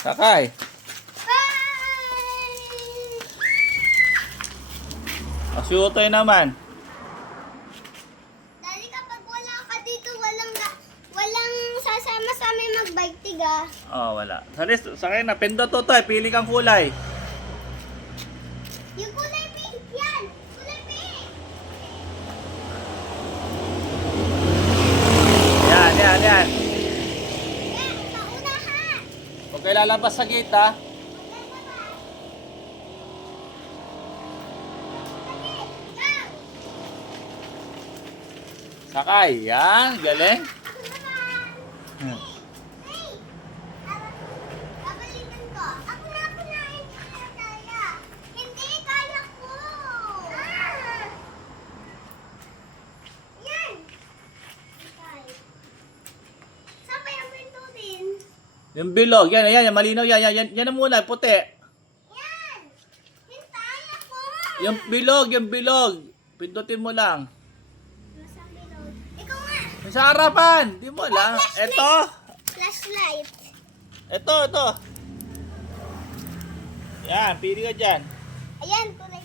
Sakay. Asyutoy naman. Dali kapag wala ka dito, walang sasama sa amin mag-bike tiga. Oh, wala. Sakay na. Pindot to, Toy. Pili kang kulay. Yung kulay pink yan! Kulay pink! Yan. Yan, pauna ha! Huwag kayo lalabas sa gate, ha. Sakay. Yan. Galing. Babalikan ko. Ako na. Kaya. Hindi, kaya ko. Yan. Saan pa yung pintutin? Yung bilog. Yan. Malinaw. Yan na muna. Puti. Yan. Hintay ako. Yung bilog. Pindutin mo lang. Nasa bilog. Ikaw nga. Yung sa harapan. Di mo lang. Ito. Flashlight. Ito. Yan. Pili ka dyan. Ayan, kulay